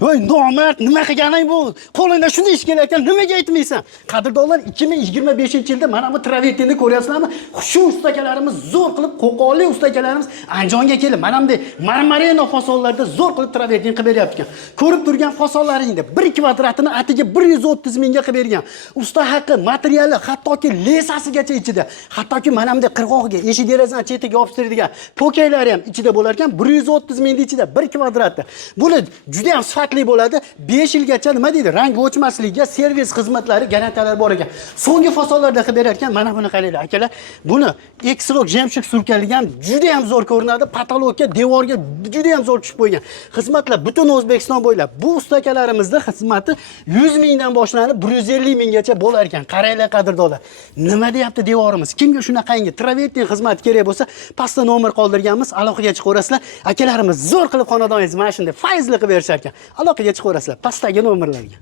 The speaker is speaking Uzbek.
Voy nomard, nima qilganing bu? Qo'lingda shunday ish kelayotgan, nimaga aytmaysan? Qadrdonlar 2025-yilda mana bu travertinni ko'ryapsizlarmi? Shu ustakalarimiz zo'r qilib, qo'qonlik ustakalarimiz Andijonga kelib, mana bunday marmareno fasonlarda zo'r qilib travertin qilib beryapti ekan. Ko'rib turgan fasonlaringda 1 kvadratini atiga 130 mingga qilib bergan. Usta haqqi, materiali, hattoki lesasigacha ichida. Hattoki mana bunday qirg'oqga, eshik derazani chetiga yopishtiradigan pokeylari ham ichida bo'lar ekan, 130 ming ichida 1 kvadratda. Buni juda ham sifatli bo'ladi. 5 yilgacha nima deydi? Rang o'chmasligiga servis xizmatlari, garantiyalar bor ekan. So'nggi fasonlarda qilib berar ekan. Mana buni qaranglar akalar. Buni X-Rock jemshik surkalgan juda ham zo'r ko'rinadi. Patologga, devorga juda ham zo'r tushib qo'ygan. Xizmatlar butun O'zbekiston bo'ylab. Bu ustakalarimizning xizmati 100 mingdan boshlanib 150 minggacha bo'lar ekan. Qaranglar qadrdonlar. Nima deyapti devorimiz? Kimga shunaqangi travertin xizmati kerak bo'lsa, pastda nomer qoldirganmiz, aloqaga chiqaverasizlar. Akalarimiz zo'r qilib xonadoningizni mana shunday fayzli qilib berishar ekan. Aloqaga chiqaverasizlar pastdagi nomerlarga.